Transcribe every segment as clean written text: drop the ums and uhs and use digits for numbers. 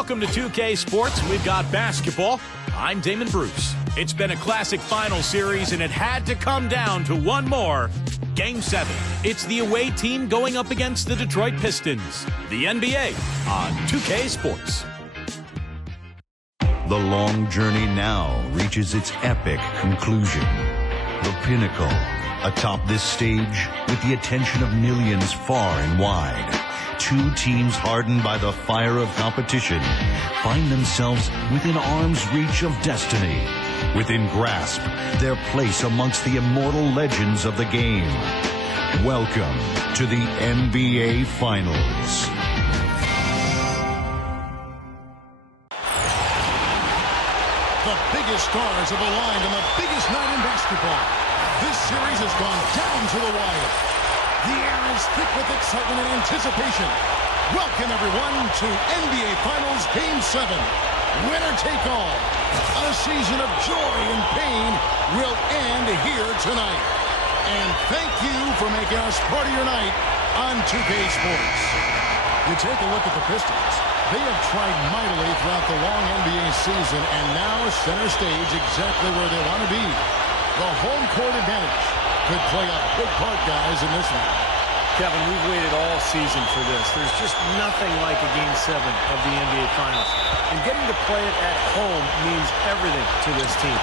Welcome to 2K Sports. We've got basketball. I'm Damon Bruce. It's been a classic final series, and it had to come down to one more. Game 7. It's the away team going up against the Detroit Pistons. The NBA on 2K Sports. The long journey now reaches its epic conclusion. The pinnacle, atop this stage, with the attention of millions far and wide. Two teams hardened by the fire of competition find themselves within arm's reach of destiny. Within grasp, their place amongst the immortal legends of the game. Welcome to the NBA Finals. The biggest stars have aligned on the biggest night in basketball. This series has gone down to the wire. The air is thick with excitement and anticipation. Welcome, everyone, to NBA Finals Game 7. Winner take all. A season of joy and pain will end here tonight. And thank you for making us part of your night on 2K Sports. You take a look at the Pistons. They have tried mightily throughout the long NBA season and now center stage exactly where they want to be. The home court advantage could play a big part, guys, in this one. Kevin, we've waited all season for this. There's just nothing like a Game 7 of the NBA Finals. And getting to play it at home means everything to this team.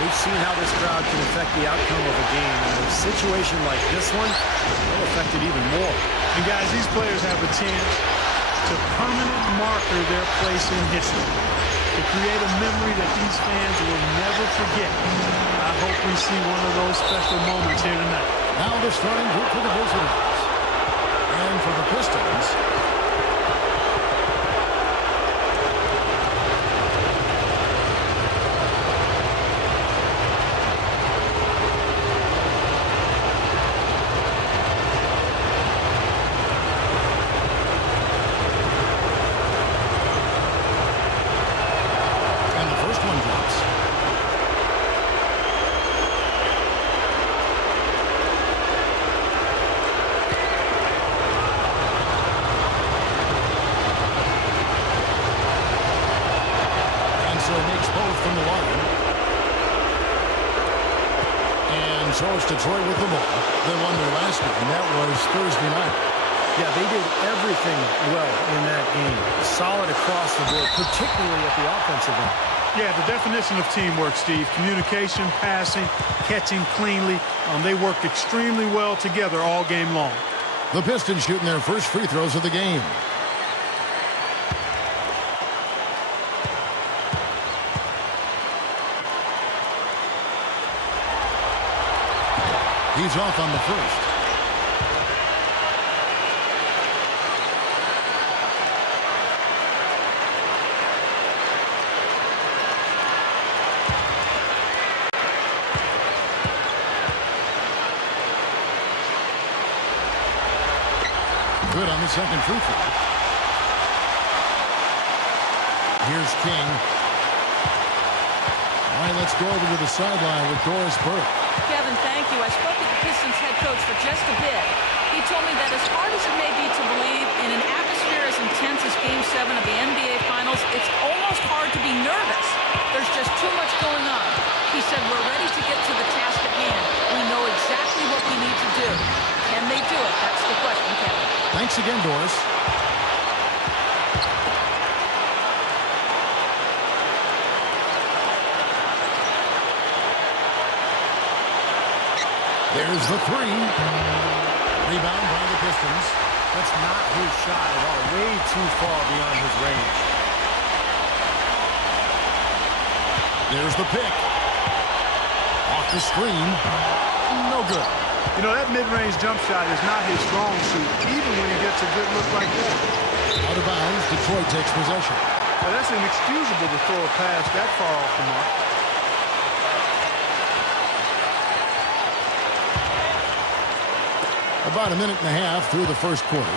We've seen how this crowd can affect the outcome of a game. And in a situation like this one, they'll affect it even more. And guys, these players have a chance to permanent marker their place in history, to create a memory that these fans will never forget. I hope we see one of those special moments here tonight. Now the starting group for the visitors. And for the Pistons, so it's Detroit with the ball. They won their last game. That was Thursday night. Yeah, they did everything well in that game. Solid across the board, particularly at the offensive end. Yeah, the definition of teamwork, Steve. Communication, passing, catching cleanly. They worked extremely well together all game long. The Pistons shooting their first free throws of the game. He's off on the first. Good on the second free throw. Here's King. All right, let's go over to the sideline with Doris Burke. Kevin, thank you. I spoke with the Pistons head coach for just a bit. He told me that as hard as it may be to believe in an atmosphere as intense as Game 7 of the NBA Finals, it's almost hard to be nervous. There's just too much going on. He said we're ready to get to the task at hand. We know exactly what we need to do. Can they do it? That's the question, Kevin. Thanks again, Doris. There's the three. Rebound by the Pistons. That's not his shot at all. Way too far beyond his range. There's the pick. Off the screen. No good. You know, that mid-range jump shot is not his strong suit, even when he gets a good look like that. Out of bounds, Detroit takes possession. Well, that's inexcusable to throw a pass that far off the mark. About a minute and a half through the first quarter.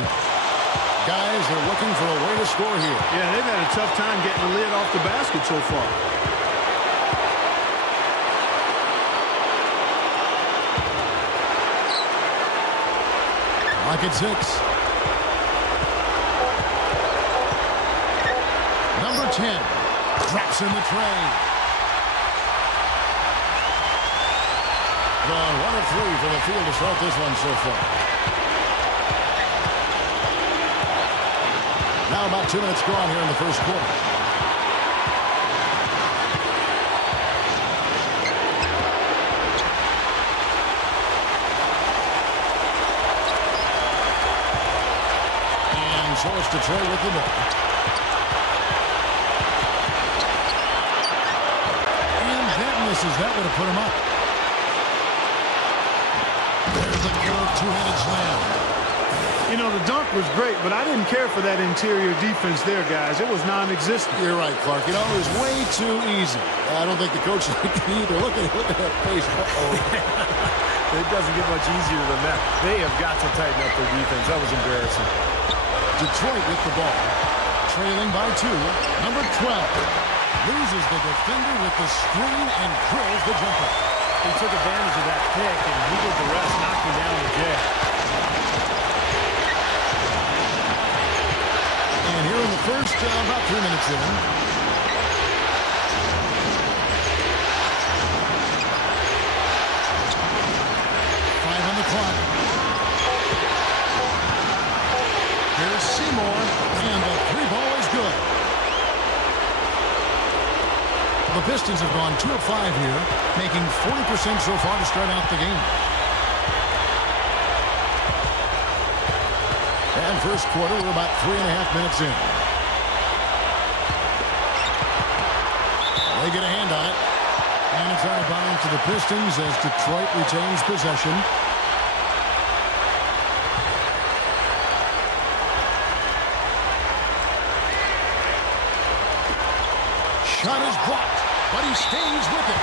Guys, they're looking for a way to score here. Yeah, they've had a tough time getting the lid off the basket so far. Clock at 6. 10. Drops in the tray. Gone 1 of 3 from the field to start this one so far. Now about 2 minutes gone here in the first quarter. And so it's Detroit with the ball. And that misses. That would have put him up. There's the curve two-handed slam. You know, the dunk was great, but I didn't care for that interior defense there, guys. It was non-existent. You're right, Clark. You know, it was way too easy. I don't think the coach liked it either. Look at that face. Uh-oh. It doesn't get much easier than that. They have got to tighten up their defense. That was embarrassing. Detroit with the ball. Trailing by 2. Number 12. Loses the defender with the screen and drills the jumper. He took advantage of that pick, and he did the rest, knocking down the jab. And here in the first, about 3 minutes in. Five on the clock. Here's Seymour, and the 3-ball is good. The Pistons have gone 2 of 5 here, making 40% so far to start out the game. And first quarter, we're about 3.5 minutes in. They get a hand on it. And it's out of bounds to the Pistons as Detroit retains possession. Shot is blocked, but he stays with it.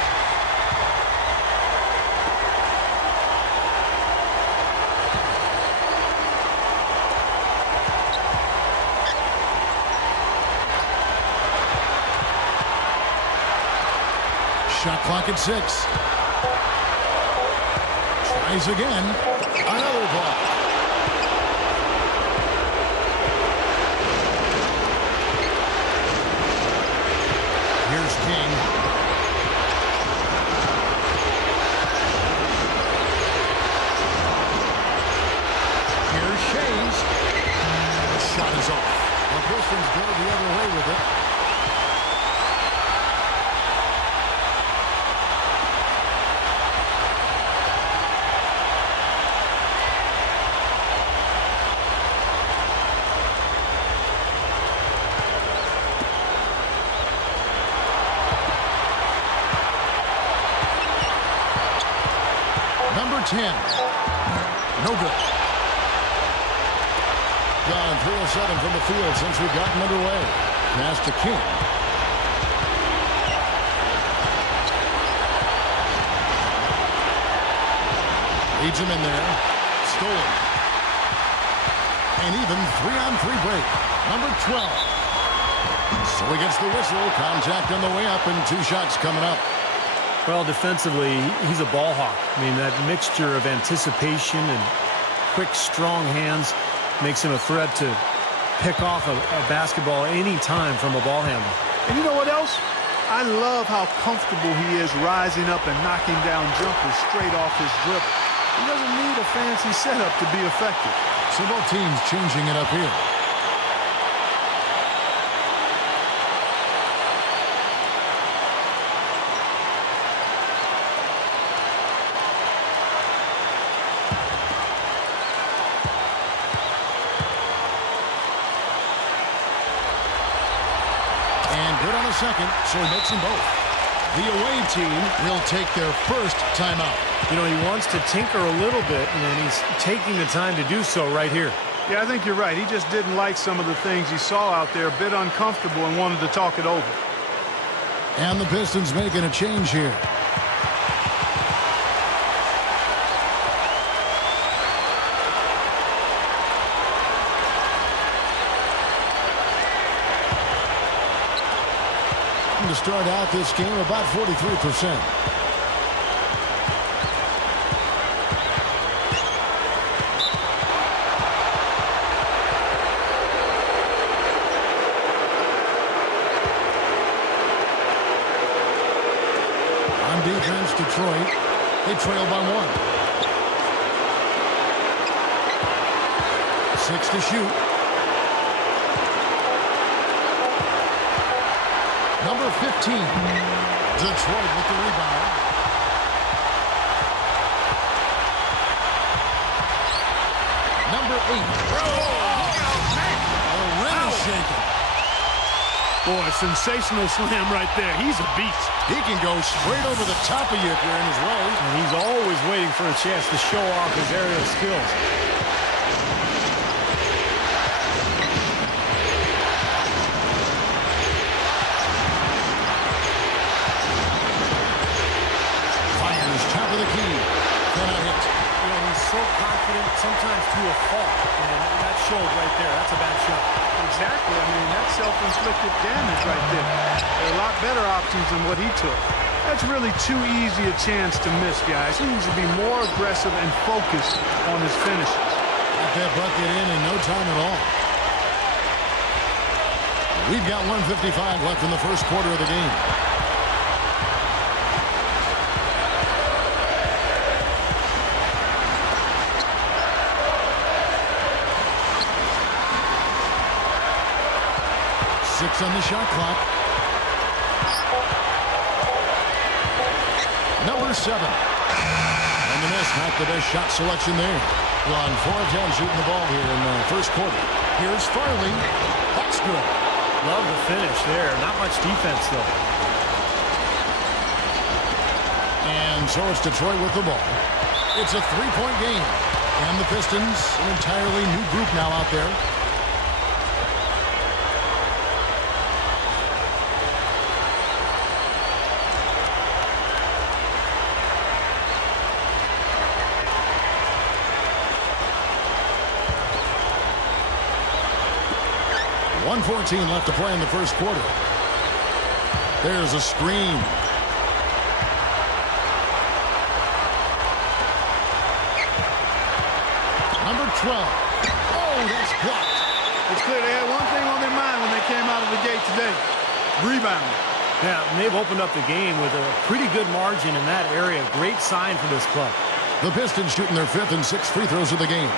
Shot clock at 6. Tries again. Another block. Here's King. Here's Shays. The shot is off. The Pistons go the other way with it. Number 10. No good. Gone 3 of 7 from the field since we've gotten underway. Pass to King. Leads him in there. Stolen. And even 3-on-3 break. Number 12. So he gets the whistle. Contact on the way up and 2 shots coming up. Well, defensively, he's a ball hawk. I mean, that mixture of anticipation and quick, strong hands makes him a threat to pick off a basketball any time from a ball handler. And you know what else? I love how comfortable he is rising up and knocking down jumpers straight off his dribble. He doesn't need a fancy setup to be effective. So both teams changing it up here. Good on the second, so he makes them both. The away team will take their first timeout. You know, he wants to tinker a little bit, and he's taking the time to do so right here. Yeah, I think you're right. He just didn't like some of the things he saw out there, a bit uncomfortable, and wanted to talk it over. And the Pistons making a change here. To start out this game, about 43%. On defense, Detroit, they trail by 1. 6 to shoot. Number 15. Detroit with the rebound. Number 8. The rim is shaken. Boy, sensational slam right there. He's a beast. He can go straight over the top of you if you're in his way. And he's always waiting for a chance to show off his aerial skills. Fires top of the key. Cannot hit. You know, he's so confident, sometimes to a fault. And that showed right there. That's a bad shot. Exactly. I mean, that's self-inflicted damage right there. There are a lot better options than what he took. That's really too easy a chance to miss, guys. He needs to be more aggressive and focused on his finishes. Got that bucket in no time at all. We've got 1:55 left in the first quarter of the game. Six on the shot clock. Number 7. And the miss, not the best shot selection there. Well, on 4 of 10 shooting the ball here in the first quarter. Here's Farley. That's good. Love the finish there. Not much defense, though. And so it's Detroit with the ball. It's a 3-point game. And the Pistons, an entirely new group now out there. .14 left to play in the first quarter. There's a screen. Number 12. Oh, that's blocked. It's clear they had one thing on their mind when they came out of the gate today. Rebound. Yeah, and they've opened up the game with a pretty good margin in that area. Great sign for this club. The Pistons shooting their 5th and 6th free throws of the game.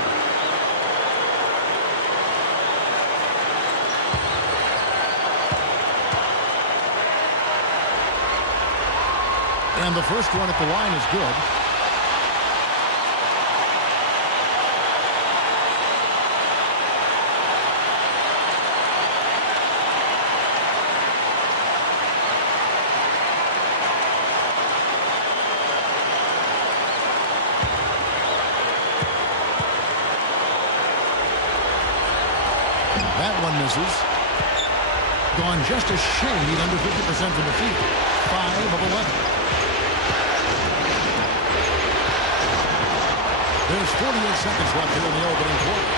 And the first one at the line is good. That one misses. Gone just a shade under 50% from the field. 5 of 11. There's 48 seconds left here in the opening quarter.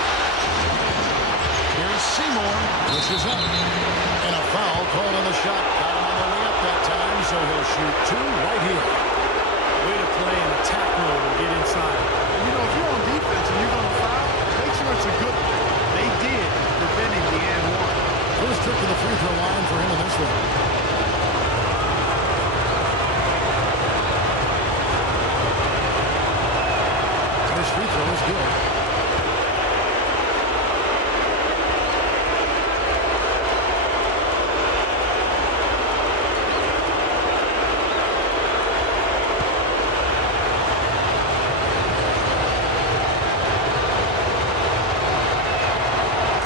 Here's Seymour. Pushes up. And a foul called on the shot. Got him on the way up that time, so he'll shoot 2 right here. Way to play in attack mode and get inside. And you know, if you're on defense and you're going to foul, make sure it's a good one. They did, preventing the and one. First trip to the free throw line for him in this one. His free throw is good.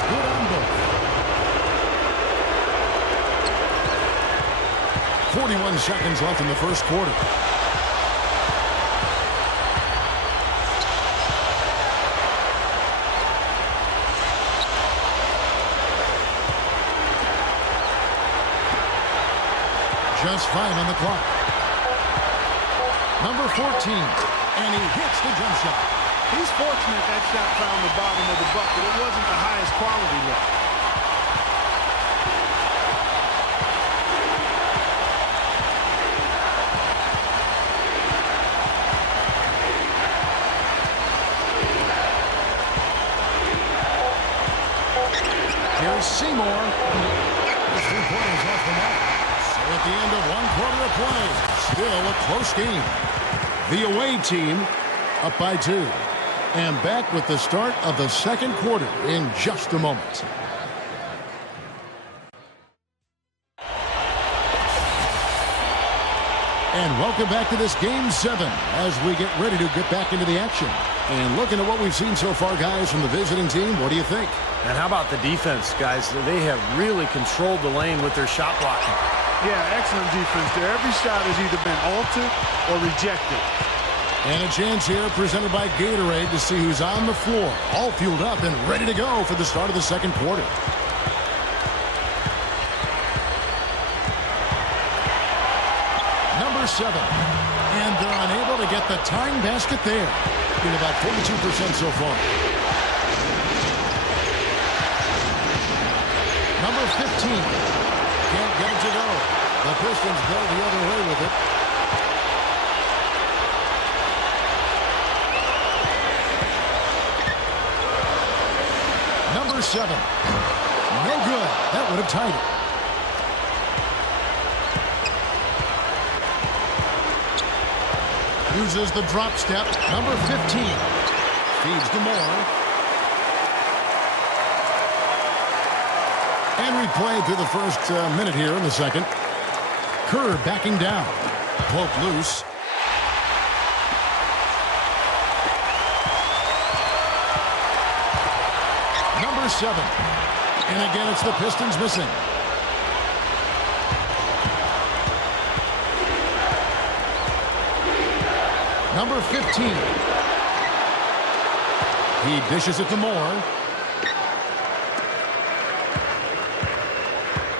Good on both. 41 seconds left in the first quarter. Just 5 on the clock. Number 14. And he hits the jump shot. He's fortunate that shot found the bottom of the bucket. It wasn't the highest quality look. Here's Seymour. The 3 pointers off the mark. So at the end of 1 quarter of play, Still a close game. The away team up by 2. And back with the start of the second quarter in just a moment. And welcome back to this Game 7 as we get ready to get back into the action. And looking at what we've seen so far, guys, from the visiting team, what do you think? And how about the defense, guys? They have really controlled the lane with their shot blocking. Yeah, excellent defense there. Every shot has either been altered or rejected. And a chance here presented by Gatorade to see who's on the floor. All fueled up and ready to go for the start of the second quarter. Number 7. And they're unable to get the tying basket there. In about 42% so far. Number 15. Can't get it to go. The Pistons go the other way with it. Number 7. No good. That would have tied it. Uses the drop step. Number 15. Feeds to Moore. And we play through the first minute here in the second. Kerr backing down. Poked loose. Number 7. And again, it's the Pistons missing. Number 15. He dishes it to Moore.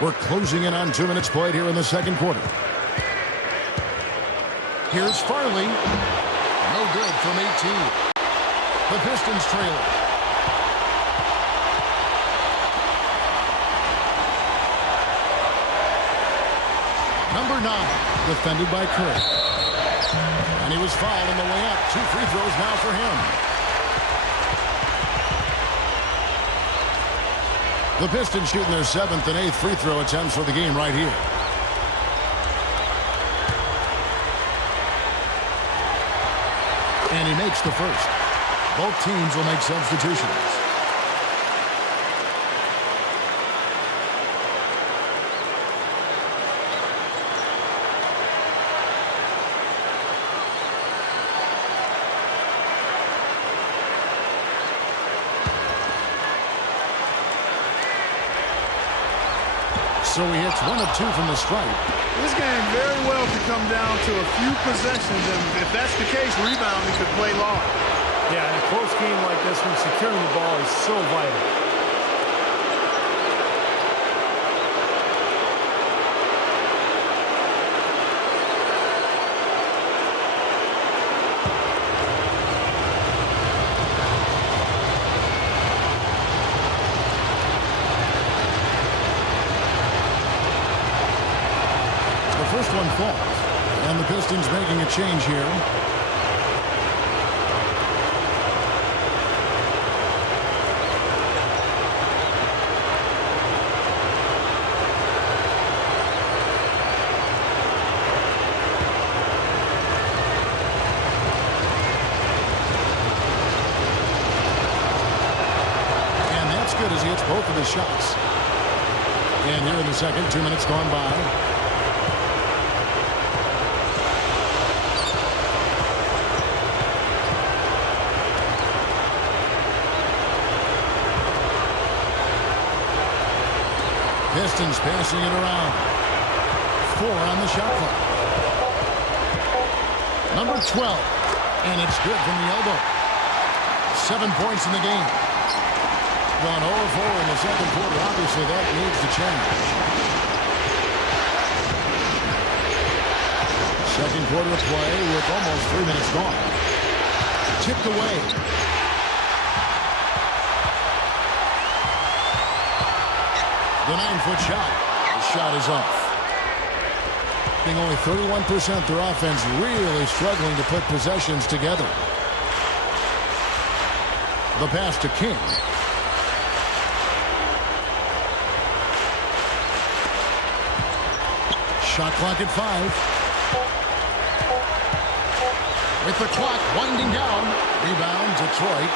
We're closing in on 2 minutes played here in the second quarter. Here's Farley. No good from 18. The Pistons trailing. Number 9, defended by Kerr. And he was fouled on the way up. 2 free throws now for him. The Pistons shooting their 7th and 8th free throw attempts for the game right here. And he makes the first. Both teams will make substitutions. So he hits 1 of 2 from the stripe. This game very well could come down to a few possessions, and if that's the case, rebounding could play long. Yeah, in a close game like this one, securing the ball is so vital. First one falls, and the Pistons making a change here. And that's good as he hits both of his shots. And here in the second, 2 minutes gone by. Pistons passing it around. 4 on the shot clock. Number 12. And it's good from the elbow. 7 points in the game. Gone 0-4 in the second quarter. Obviously, that needs to change. Second quarter of play with almost 3 minutes gone. Tipped away. The 9-foot shot. The shot is off. Being only 31%, their offense really struggling to put possessions together. The pass to King. Shot clock at 5. With the clock winding down. Rebound, Detroit.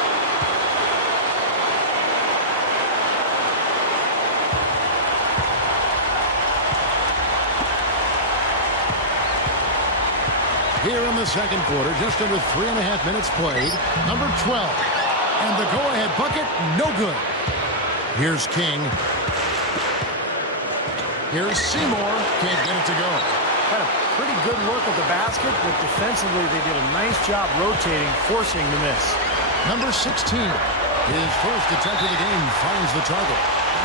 Here in the second quarter, just under 3.5 minutes played. Number 12. And the go-ahead bucket, no good. Here's King. Here's Seymour. Can't get it to go. Had a pretty good look at the basket, but defensively they did a nice job rotating, forcing the miss. Number 16. His first attempt of the game finds the target.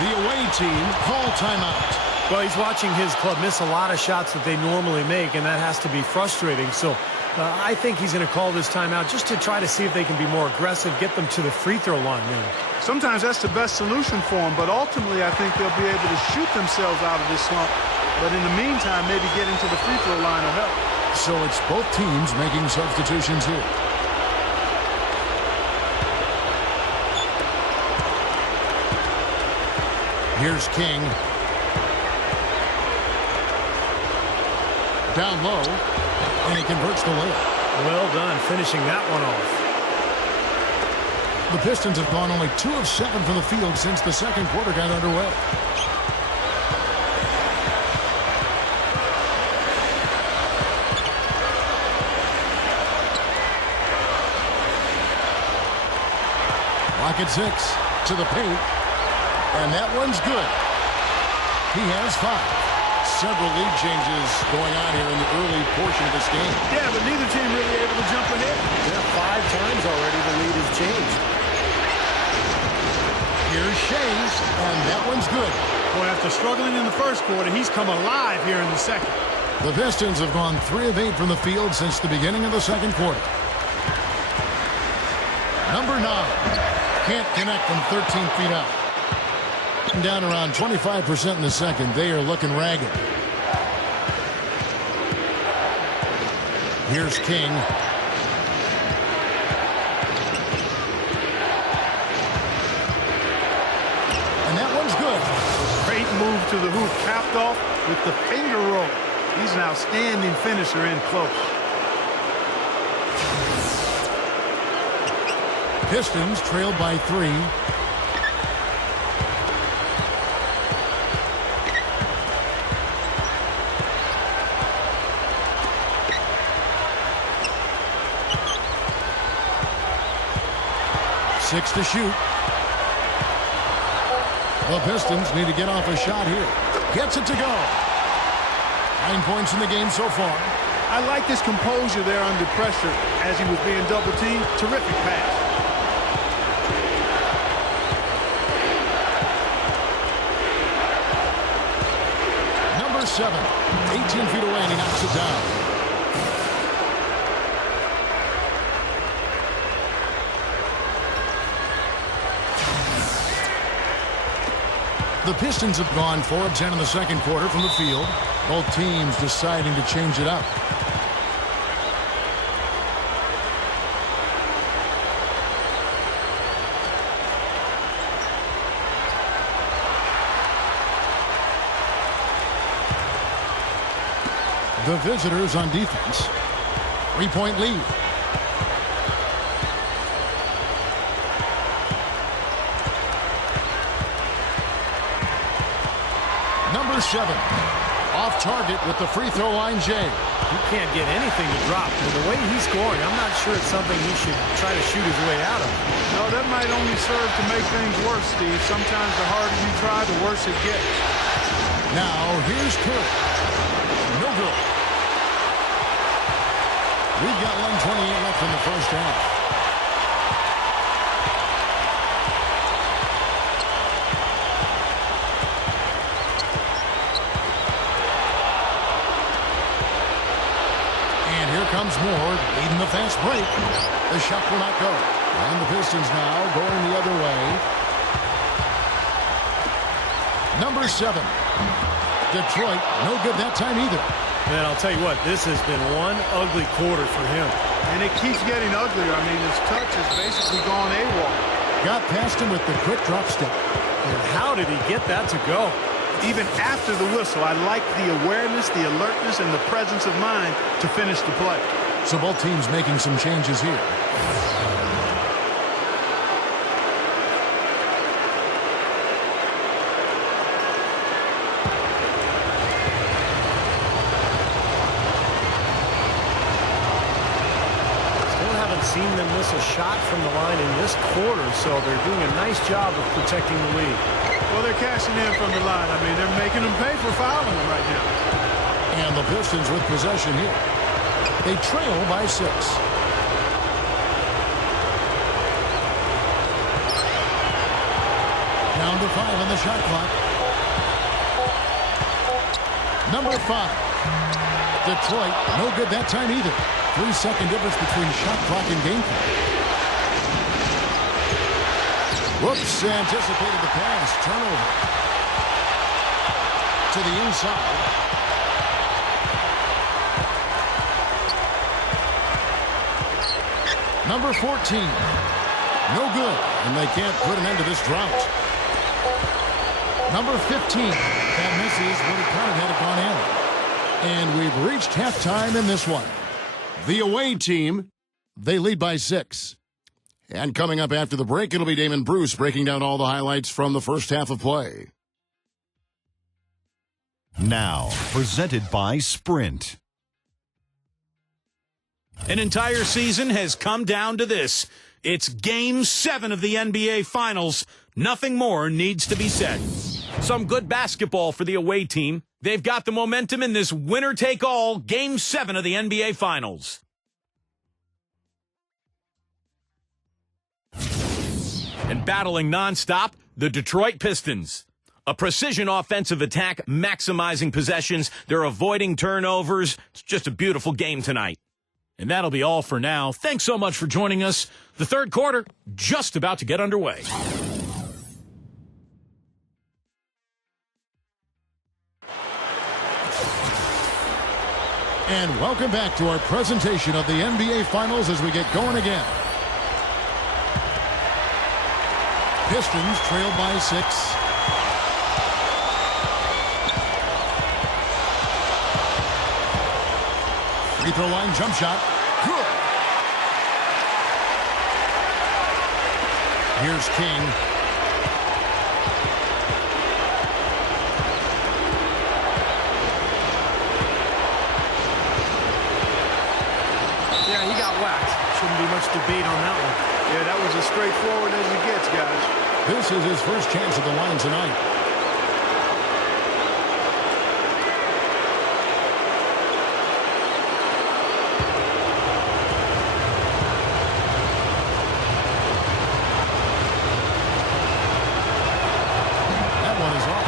The away team call timeout. Well, he's watching his club miss a lot of shots that they normally make, and that has to be frustrating. So I think he's going to call this timeout just to try to see if they can be more aggressive, get them to the free throw line. Maybe. Sometimes that's the best solution for them, but ultimately I think they'll be able to shoot themselves out of this slump. But in the meantime, maybe get into the free throw line will help. So it's both teams making substitutions here. Here's King. Down low, and he converts the layup. Well done, finishing that one off. The Pistons have gone only 2 of 7 from the field since the second quarter got underway. Lock at 6 to the paint, and that one's good. He has 5. Several lead changes going on here in the early portion of this game. Yeah, but neither team really able to jump ahead. Yeah, 5 times already the lead has changed. Here's Shays, and that one's good. Boy, after struggling in the first quarter, he's come alive here in the second. The Pistons have gone 3 of 8 from the field since the beginning of the second quarter. Number 9 can't connect from 13 feet out. Down around 25% in the second. They are looking ragged. Here's King. And that one's good. Great move to the hoop, capped off with the finger roll. He's an outstanding finisher in close. Pistons trailed by 3. Six to shoot. The Pistons need to get off a shot here. Gets it to go. 9 points in the game so far. I like his composure there under pressure as he was being double teamed. Terrific pass. Number 7, 18 feet away, and he knocks it down. The Pistons have gone 4 of 10 in the second quarter from the field. Both teams deciding to change it up. The visitors on defense. 3-point lead. Number 7, off target with the free throw line, Jay. He can't get anything to drop. And the way he's scoring, I'm not sure it's something he should try to shoot his way out of. No, that might only serve to make things worse, Steve. Sometimes the harder you try, the worse it gets. Now, here's Curry. No good. We've got 1:28 left in the first half. Comes Moore, leading the fast break. The shot will not go. And the Pistons now going the other way. Number 7. Detroit, no good that time either. Man, I'll tell you what, this has been one ugly quarter for him. And it keeps getting uglier. I mean, his touch has basically gone AWOL. Got past him with the quick drop step. And how did he get that to go? Even after the whistle, I like the awareness, the alertness, and the presence of mind to finish the play. So both teams making some changes here. Seen them miss a shot from the line in this quarter, so they're doing a nice job of protecting the lead. Well, they're cashing in from the line. I mean, they're making them pay for fouling them right now. And the Pistons with possession here. They trail by 6. Down to 5 on the shot clock. Number 5. Detroit, no good that time either. 3-second difference between shot clock and game clock. Whoops, anticipated the pass. Turnover. To the inside. Number 14. No good, and they can't put an end to this drought. Number 15. That misses, would have counted had it gone in. And we've reached halftime in this one. The away team, they lead by 6. And coming up after the break, it'll be Damon Bruce breaking down all the highlights from the first half of play. Now, presented by Sprint. An entire season has come down to this. It's Game 7 of the NBA Finals. Nothing more needs to be said. Some good basketball for the away team. They've got the momentum in this winner-take-all Game 7 of the NBA Finals. And battling nonstop, the Detroit Pistons. A precision offensive attack, maximizing possessions. They're avoiding turnovers. It's just a beautiful game tonight. And that'll be all for now. Thanks so much for joining us. The third quarter, just about to get underway. And welcome back to our presentation of the NBA Finals as we get going again. Pistons trail by 6. Free throw line jump shot. Good. Here's King. Yeah, he got whacked. Shouldn't be much debate on that one. Yeah, that was as straightforward as it gets, guys. This is his first chance at the line tonight. That one is off.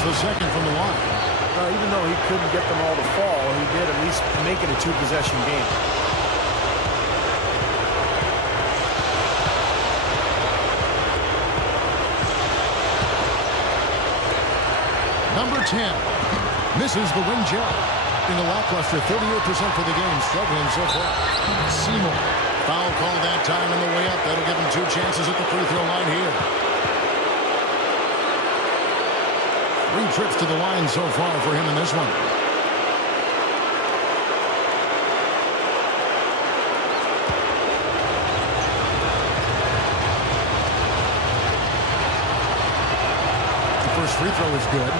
The second from the line. Even though he couldn't get them all to fall, he did at least make it a 2-possession game. Number 10 misses the rim jump. In a lackluster 38% for the game, struggling so far. Seymour, foul call that time on the way up. That'll give him 2 chances at the free throw line here. 3 trips to the line so far for him in this one. The first free throw is good.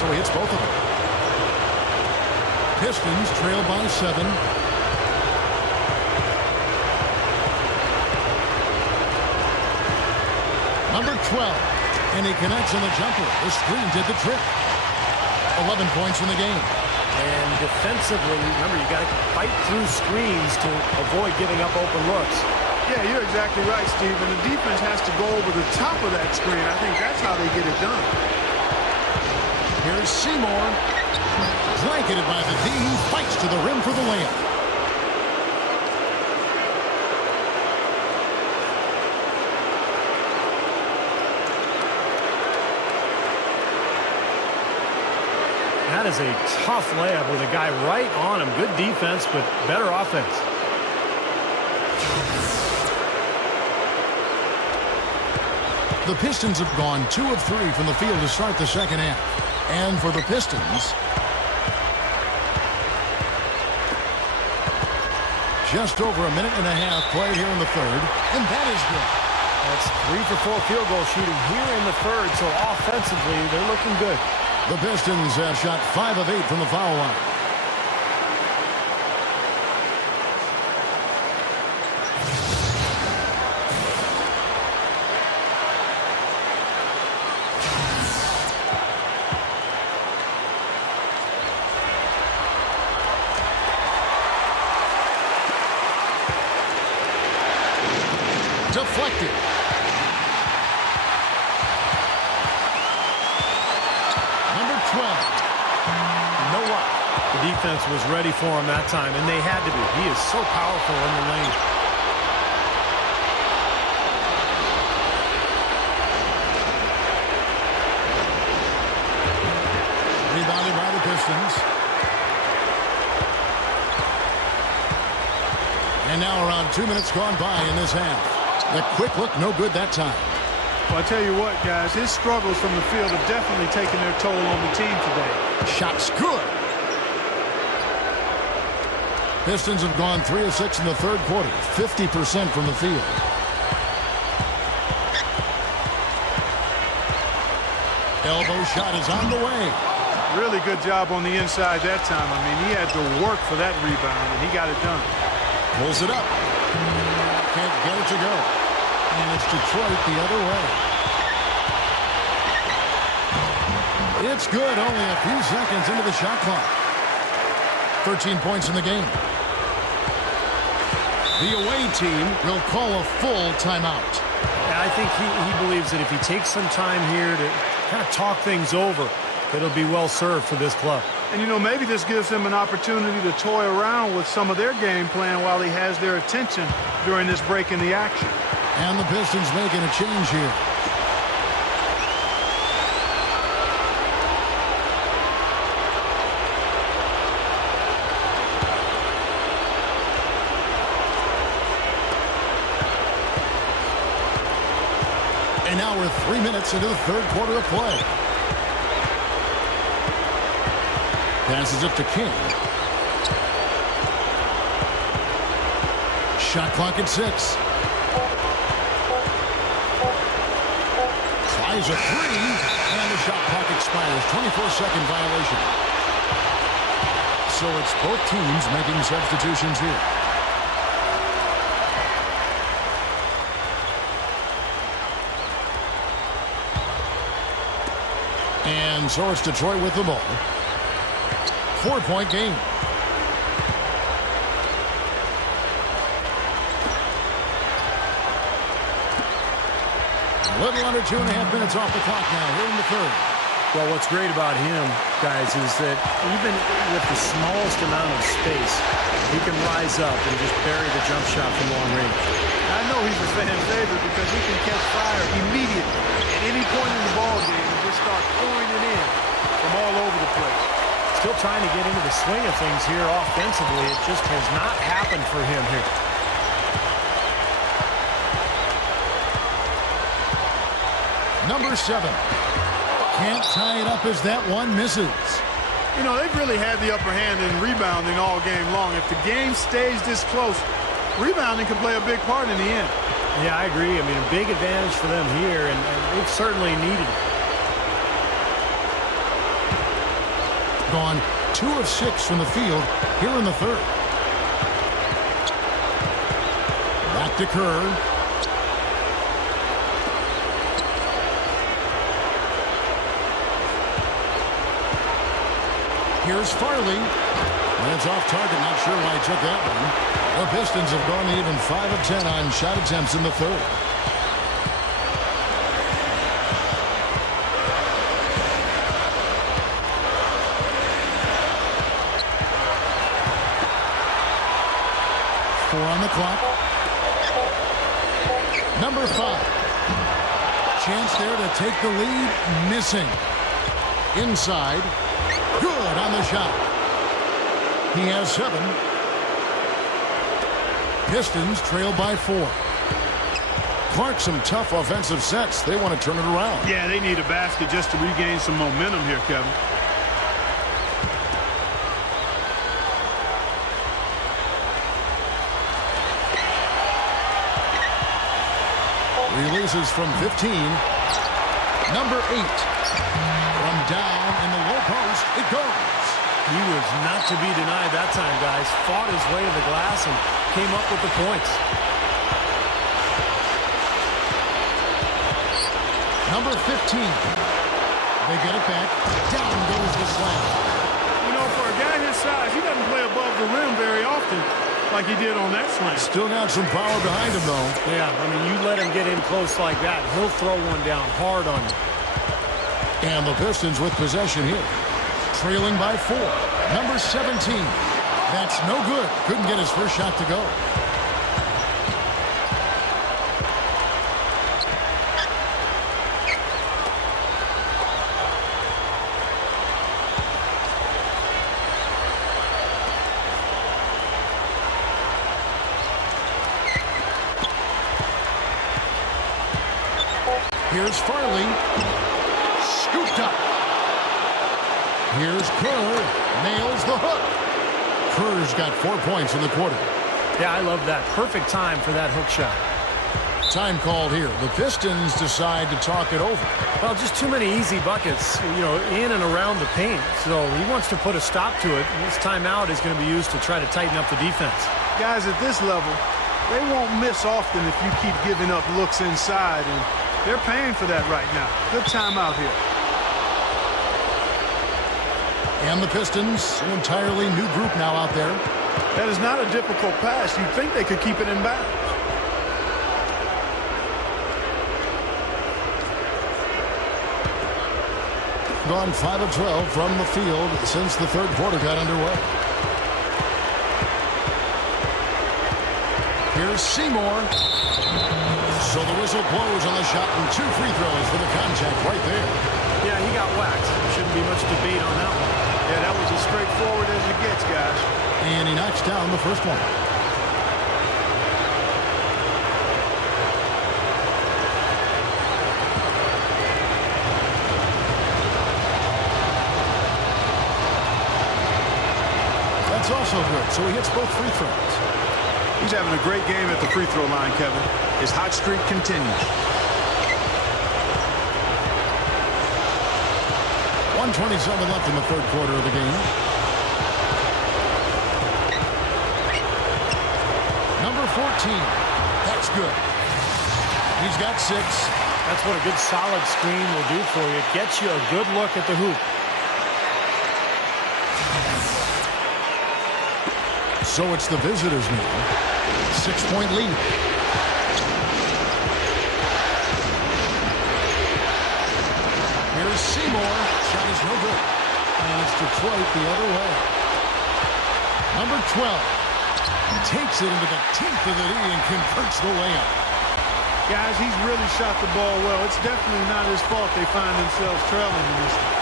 So he hits both of them. Pistons trail by 7. Number 12. And he connects on the jumper. The screen did the trick. 11 points in the game. And defensively, remember, you got to fight through screens to avoid giving up open looks. Yeah, you're exactly right, Steve. And the defense has to go over the top of that screen. I think that's how they get it done. Here's Seymour. Blanketed by the D. He fights to the rim for the layup. That is a tough layup with a guy right on him. Good defense, but better offense. The Pistons have gone 2 of 3 from the field to start the second half. And for the Pistons, just over a minute and a half played here in the third, and that is good. That's 3 for 4 field goal shooting here in the third, so offensively, they're looking good. The Pistons have shot 5 of 8 from the foul line. Deflected. Number 12. No luck. The defense was ready for him that time, and they had to be. He is so powerful in the lane. Rebounded by the Pistons. And now around 2 minutes gone by in this half. The quick look, no good that time. Well, I tell you what, guys, his struggles from the field have definitely taken their toll on the team today. Shot's good. Pistons have gone 3 of 6 in the third quarter, 50% from the field. Elbow shot is on the way. Really good job on the inside that time. I mean, he had to work for that rebound, and he got it done. Pulls it up. Can't get it to go. And it's Detroit the other way. It's good. Only a few seconds into the shot clock. 13 points in the game. The away team will call a full timeout. And I think he believes that if he takes some time here to kind of talk things over, it'll be well served for this club. And, you know, maybe this gives him an opportunity to toy around with some of their game plan while he has their attention during this break in the action. And the Pistons making a change here. And now we're 3 minutes into the third quarter of play. Passes it to King. Shot clock at 6. Tries a 3, and the shot clock expires. 24-second violation. So it's both teams making substitutions here. And so it's Detroit with the ball. 4-point game. A little under 2.5 minutes off the clock now here in the third. Well, what's great about him, guys, is that even with the smallest amount of space, he can rise up and just bury the jump shot from long range. I know he's a fan favorite because he can catch fire immediately at any point in the ball game and just start pouring it in from all over the place. Still trying to get into the swing of things here offensively. It just has not happened for him here. Number 7. Can't tie it up as that one misses. You know, they've really had the upper hand in rebounding all game long. If the game stays this close, rebounding can play a big part in the end. Yeah, I agree. I mean, a big advantage for them here, and they've certainly needed it. Gone 2 of 6 from the field here in the third. Back to Kerr. Here's Farley. And it's off target. Not sure why he took that one. The Pistons have gone even 5 of 10 on shot attempts in the third. 4 on the clock. Number 5. Chance there to take the lead. Missing. Inside. Good on the shot. He has 7. Pistons trail by 4. Clark, some tough offensive sets. They want to turn it around. Yeah, they need a basket just to regain some momentum here, Kevin. Releases from 15. Number 8. From down in the low post, it goes. He was not to be denied that time, guys. Fought his way to the glass and came up with the points. Number 15. They get it back. Down goes the slam. You know, for a guy his size, he doesn't play above the rim very often like he did on that slam. Still got some power behind him, though. Yeah, I mean, you let him get in close like that, he'll throw one down hard on you. And the Pistons with possession here. Trailing by 4. Number 17. That's no good. Couldn't get his first shot to go. Here's Farley. Scooped up. Here's Kerr. Nails the hook. Kerr's got 4 points in the quarter. Yeah, I love that. Perfect time for that hook shot. Time called here. The Pistons decide to talk it over. Well, just too many easy buckets, you know, in and around the paint. So he wants to put a stop to it. And this timeout is going to be used to try to tighten up the defense. Guys, at this level, they won't miss often if you keep giving up looks inside, and they're paying for that right now. Good timeout here. And the Pistons, an entirely new group now out there. That is not a difficult pass. You'd think they could keep it in bounds. Gone 5 of 12 from the field since the third quarter got underway. Here's Seymour. So the whistle blows on the shot and 2 free throws for the contact right there. Yeah, he got whacked. Shouldn't be much debate on that one. Yeah, that was as straightforward as it gets, guys. And he knocks down the first one. That's also good. So he hits both free throws. He's having a great game at the free throw line, Kevin. His hot streak continues. 1:27 left in the third quarter of the game. Number 14. That's good. He's got 6. That's what a good solid screen will do for you. It gets you a good look at the hoop. So it's the visitors now. 6-point lead. Here's Seymour. Shot is no good. And it's Detroit the other way. Number 12. Takes it into the teeth of the D and converts the layup. Guys, he's really shot the ball well. It's definitely not his fault they find themselves trailing in this one.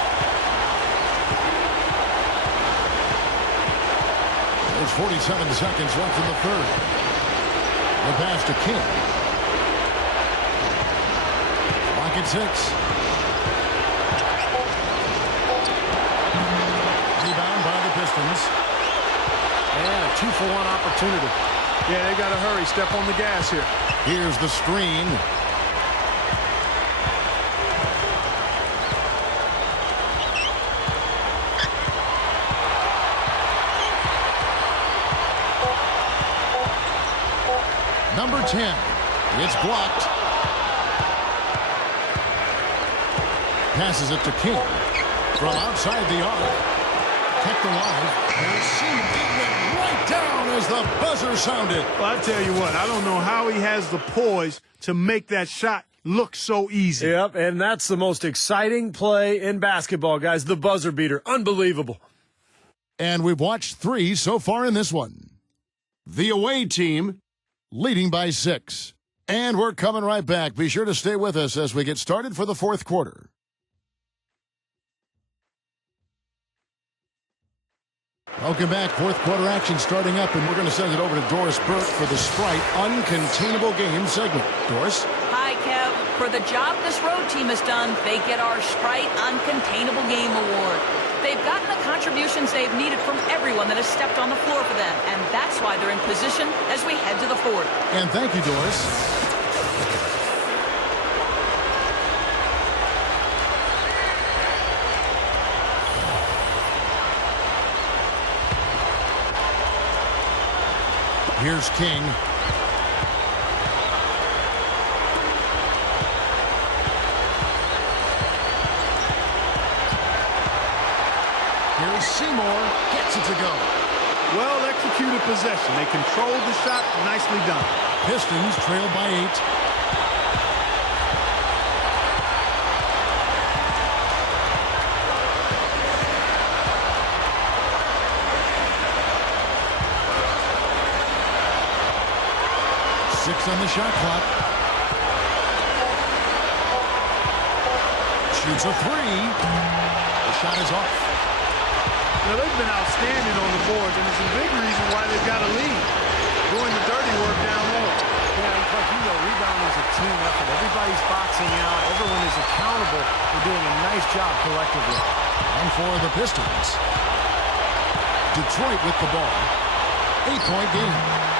There's 47 seconds left in the third. The pass to King. Clock at 6. Rebound by the Pistons. And a 2-for-1 opportunity. Yeah, they got to hurry. Step on the gas here. Here's the screen. Number 10. It's blocked. Passes it to King. From outside the arc. Kept alive. And Seymour went right down as the buzzer sounded. Well, I tell you what, I don't know how he has the poise to make that shot look so easy. Yep, and that's the most exciting play in basketball, guys. The buzzer beater. Unbelievable. And we've watched 3 so far in this one. The away team leading by 6. And we're coming right back. Be sure to stay with us as we get started for the fourth quarter. Welcome back. Fourth quarter action starting up, and we're going to send it over to Doris Burke for the Sprite Uncontainable Game segment. Doris? Hi, Kev. For the job this road team has done, they get our Sprite Uncontainable Game Award. They've gotten the contributions they've needed from everyone that has stepped on the floor for them, and that's why they're in position as we head to the fourth. And thank you, Doris. Here's King. Here's Seymour. Gets it to go. Well executed possession. They controlled the shot. Nicely done. Pistons trail by 8. On the shot clock. Shoots a 3. The shot is off. Now, they've been outstanding on the boards, and it's a big reason why they've got a lead. Doing the dirty work down low. Yeah, and Clark, you know, rebounding is a team effort. Everybody's boxing out. Everyone is accountable for doing a nice job collectively. And for the Pistons, Detroit with the ball. 8-point game.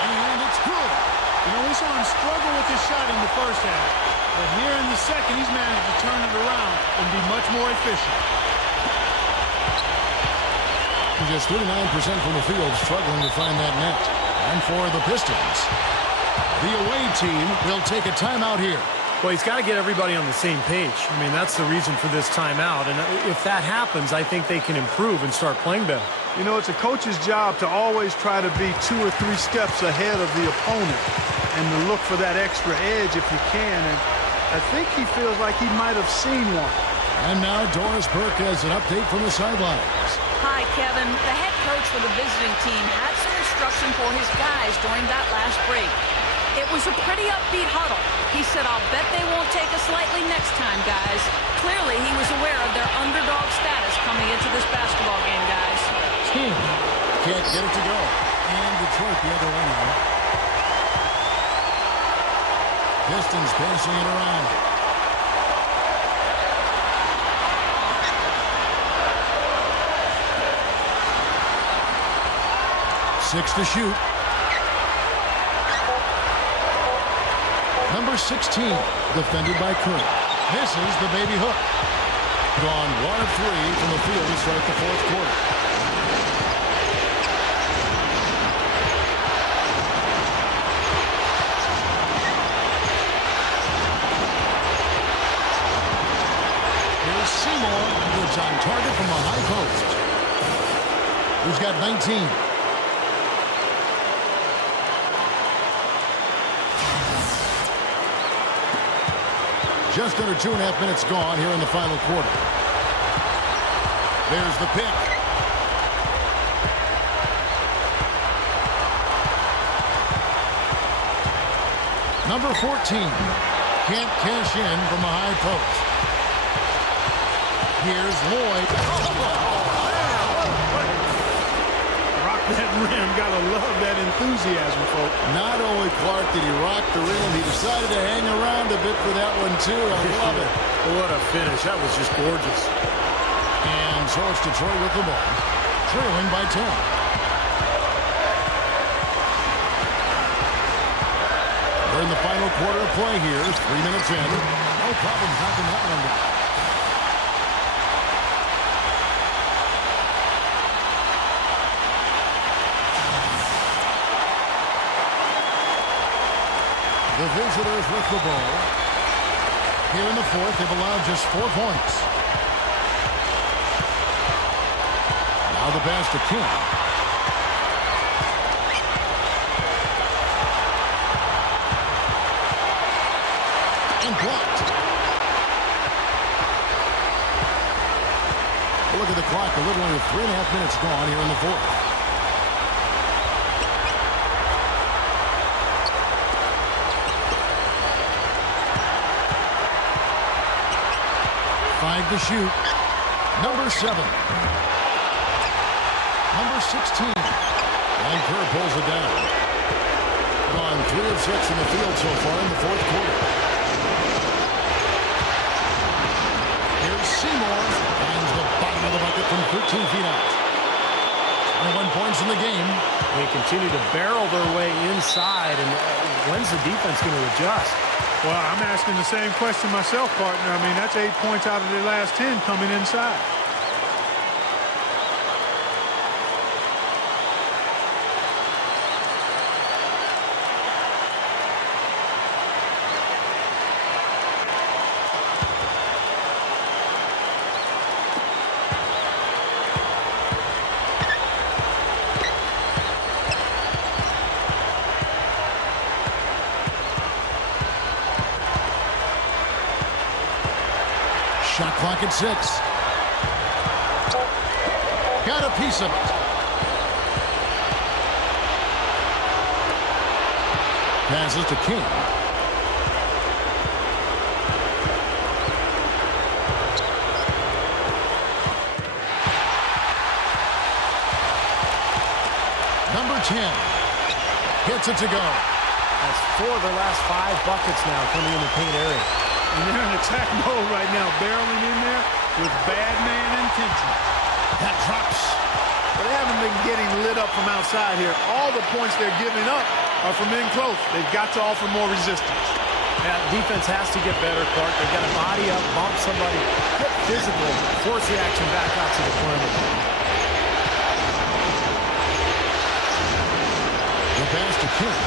And it's good. You know, we saw him struggle with his shot in the first half. But here in the second, he's managed to turn it around and be much more efficient. Just 39% from the field, struggling to find that net. And for the Pistons, the away team will take a timeout here. Well, he's got to get everybody on the same page. I mean, that's the reason for this timeout. And if that happens, I think they can improve and start playing better. You know, it's a coach's job to always try to be 2 or 3 steps ahead of the opponent and to look for that extra edge if you can. And I think he feels like he might have seen one. And now Doris Burke has an update from the sidelines. Hi, Kevin. The head coach for the visiting team had some instruction for his guys during that last break. It was a pretty upbeat huddle. He said, I'll bet they won't take us lightly next time, guys. Clearly, he was aware of their underdog status coming into this basketball game, guys. Can't get it to go. And Detroit the other way now. Pistons passing it around. Six to shoot. Number 16, defended by Curry. This is the baby hook. Gone 1 of 3 from the field to start the fourth quarter. Here's Seymour, who's on target from the high post. Who's got 19? Just under 2.5 minutes gone here in the final quarter. There's the pick. Number 14. Can't cash in from the high post. Here's Lloyd. That rim, gotta love that enthusiasm, folks. Not only, Clark, did he rock the rim, he decided to hang around a bit for that one, too. I love it. What a finish. That was just gorgeous. And so it's Detroit with the ball, trailing by 10. We're in the final quarter of play here, 3 minutes in. No problem knocking that one down. The visitors with the ball. Here in the fourth, they've allowed just 4 points. Now the pass to King. And blocked. Look at the clock. A little under 3.5 minutes gone here in the fourth. to shoot. Number 7. Number 16. And Kerr pulls it down. Gone 3 of 6 in the field so far in the fourth quarter. Here's Seymour. Finds the bottom of the bucket from 13 feet out. 21 points in the game. They continue to barrel their way inside, and when's the defense going to adjust? Well, I'm asking the same question myself, partner. I mean, that's 8 points out of their last 10 coming inside. Shot clock at 6. Got a piece of it. Passes to King. Number 10. Gets it to go. That's 4 of their last 5 buckets now coming in the paint area. And they're in attack mode right now, barreling in there with bad man intention. That drops. But they haven't been getting lit up from outside here. All the points they're giving up are from in close. They've got to offer more resistance. Yeah, defense has to get better, Clark. They've got to body up, bump somebody, get physical, force the action back out to the perimeter. The pass to King.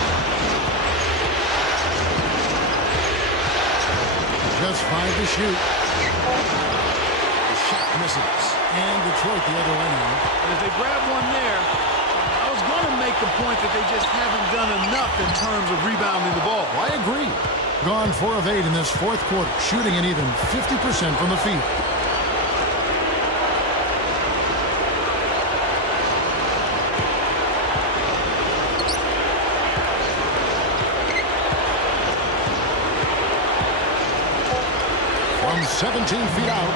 Just 5 to shoot. The shot misses. And Detroit the other way now. And if they grab one there, I was going to make the point that they just haven't done enough in terms of rebounding the ball. I agree. Gone 4 of 8 in this fourth quarter, shooting an even 50% from the field. From 17 feet out,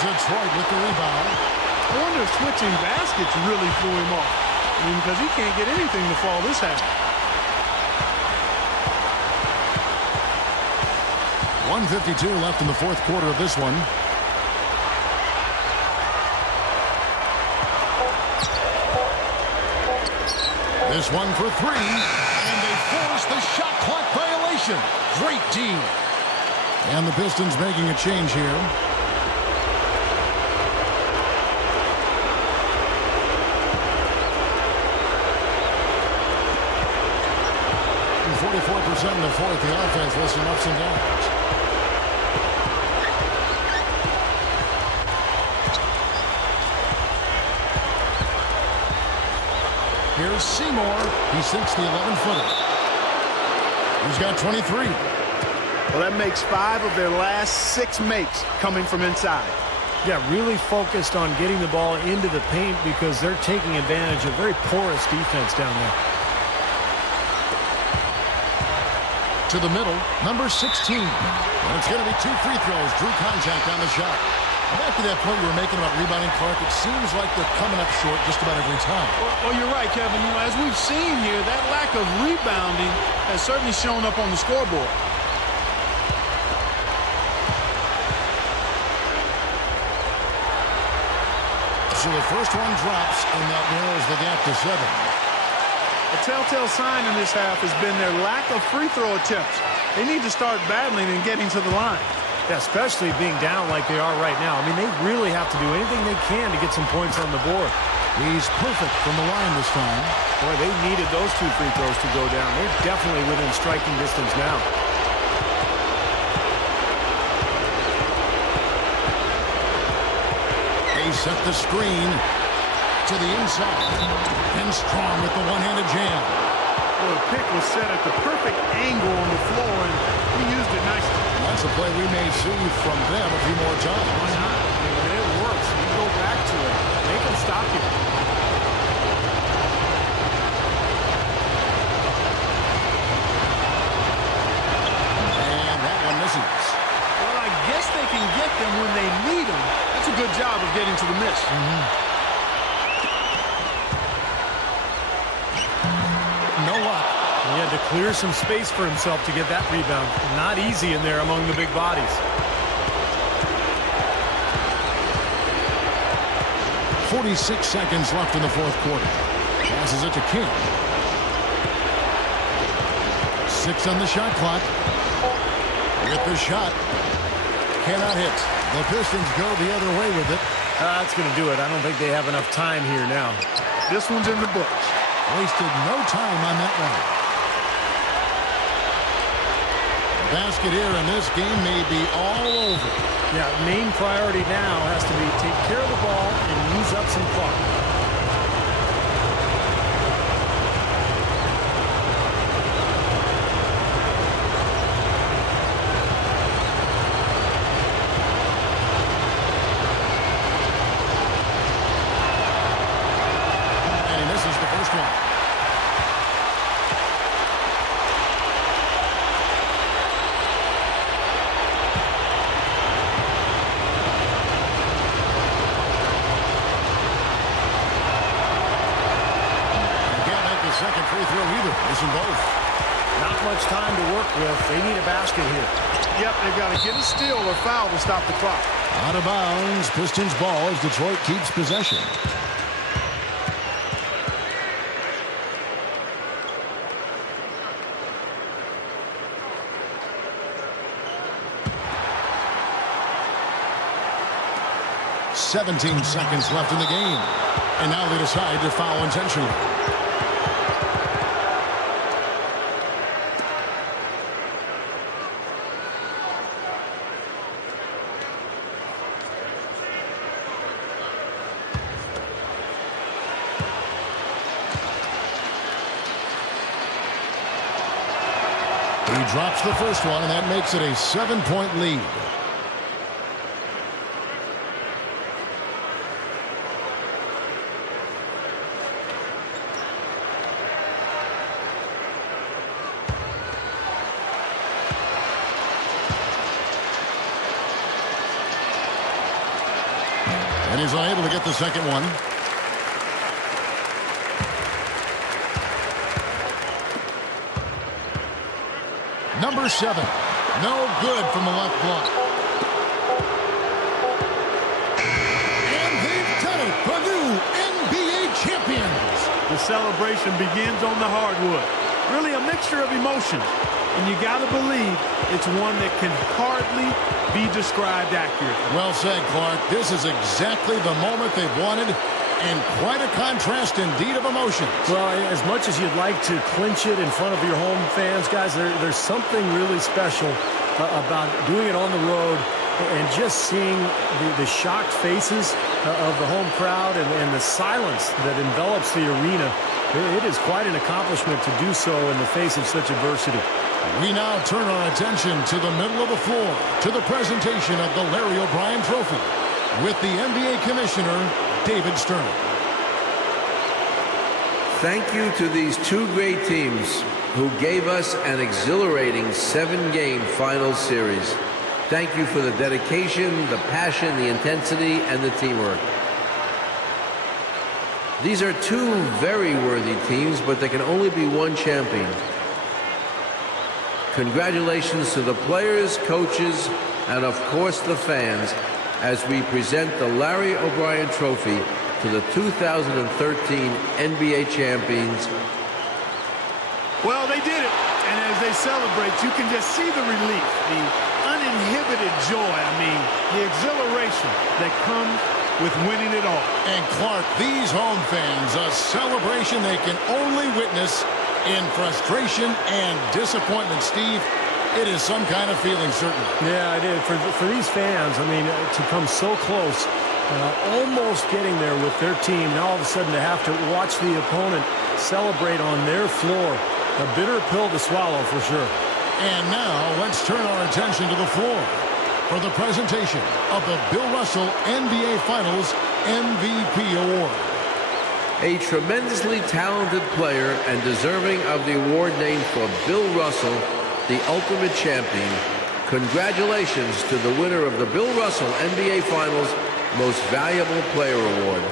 Detroit with the rebound. I wonder if switching baskets really threw him off. I mean, because he can't get anything to fall this half. 1:52 left in the fourth quarter of this one. This one for 3. And they force the shot clock violation. Great D. And the Pistons making a change here. And 44% in the fourth. The offense with some ups and downs. Here's Seymour. He sinks the 11-footer. He's got 23. Well, that makes 5 of their last 6 makes coming from inside. Yeah, really focused on getting the ball into the paint because they're taking advantage of very porous defense down there. To the middle, number 16. And it's going to be 2 free throws. Drew contact on the shot. Back to that point you were making about rebounding, Clark, it seems like they're coming up short just about every time. Well, you're right, Kevin. You know, as we've seen here, that lack of rebounding has certainly shown up on the scoreboard. So the first one drops, and that narrows the gap to 7. A telltale sign in this half has been their lack of free throw attempts. They need to start battling and getting to the line. Yeah, especially being down like they are right now. I mean, they really have to do anything they can to get some points on the board. He's perfect from the line this time. Boy, they needed those 2 free throws to go down. They're definitely within striking distance now. They set the screen to the inside. And Strong with the one-handed jam. Well, the pick was set at the perfect angle on the floor, and he used it nicely. That's a play we may see from them a few more times. Why not? I mean, when it works, you go back to it. They can stop you. And that one misses. Well, I guess they can get them when they need job of getting to the miss. No luck. He had to clear some space for himself to get that rebound. Not easy in there among the big bodies. 46 seconds left in the fourth quarter. Passes it to King. 6 on the shot clock. With the shot. Cannot hit. The Pistons go the other way with it. That's going to do it. I don't think they have enough time here now. This one's in the books. Wasted no time on that one. The basket here in this game may be all over. Yeah, main priority now has to be take care of the ball and use up some clock. And he misses the first one. Second free throw either. Missing both. Not much time to work with. They need a basket here. Yep, they've got to get a steal or foul to stop the clock. Out of bounds. Pistons ball as Detroit keeps possession. "17 seconds left in the game. And now they decide to foul intentionally. He drops the first one, and that makes it a 7-point lead. And he's unable to get the second one. Number 7. No good from the left block. And they've done it. The new NBA champions. The celebration begins on the hardwood. Really a mixture of emotions. And you got to believe it's one that can hardly be described accurately. Well said, Clark. This is exactly the moment they've wanted, and quite a contrast indeed of emotions. Well, as much as you'd like to clinch it in front of your home fans, guys, there's something really special about doing it on the road and just seeing the shocked faces of the home crowd and the silence that envelops the arena. It is quite an accomplishment to do so in the face of such adversity. We now turn our attention to the middle of the floor, to the presentation of the Larry O'Brien Trophy, with the NBA Commissioner, David Stern. Thank you to these two great teams who gave us an exhilarating 7-game final series. Thank you for the dedication, the passion, the intensity, and the teamwork. These are two very worthy teams, but there can only be one champion. Congratulations to the players, coaches, and of course the fans as we present the Larry O'Brien Trophy to the 2013 NBA champions. Well, they did it. And as they celebrate, you can just see the relief, the uninhibited joy, the exhilaration that comes with winning it all. And Clark, these home fans, a celebration they can only witness in frustration and disappointment. Steve, it is some kind of feeling, certainly. Yeah, it is. For these fans, to come so close, almost getting there with their team, now all of a sudden to have to watch the opponent celebrate on their floor. A bitter pill to swallow, for sure. And now let's turn our attention to the floor for the presentation of the Bill Russell NBA Finals MVP Award. A tremendously talented player and deserving of the award named for Bill Russell, the ultimate champion. Congratulations to the winner of the Bill Russell NBA Finals Most Valuable Player Award.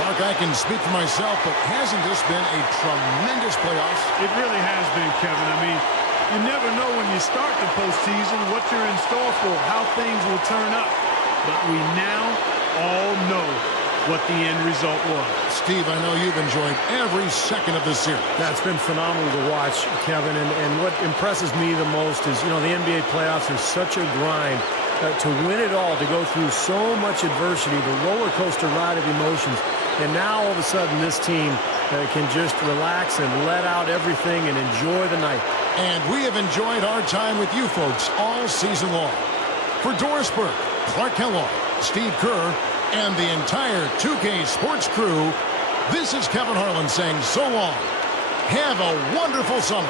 Clark, I can speak for myself, but hasn't this been a tremendous playoffs? It really has been, Kevin. I mean, you never know when you start the postseason what you're in store for, how things will turn up. But we now all know what the end result was. Steve, I know you've enjoyed every second of this series. That's been phenomenal to watch, Kevin. And what impresses me the most is, the NBA playoffs are such a grind. To win it all, to go through so much adversity, the roller coaster ride of emotions. And now all of a sudden this team can just relax and let out everything and enjoy the night. And we have enjoyed our time with you folks all season long. For Doris Burke, Clark Kellogg, Steve Kerr, and the entire 2K Sports crew, this is Kevin Harlan saying so long. Have a wonderful summer.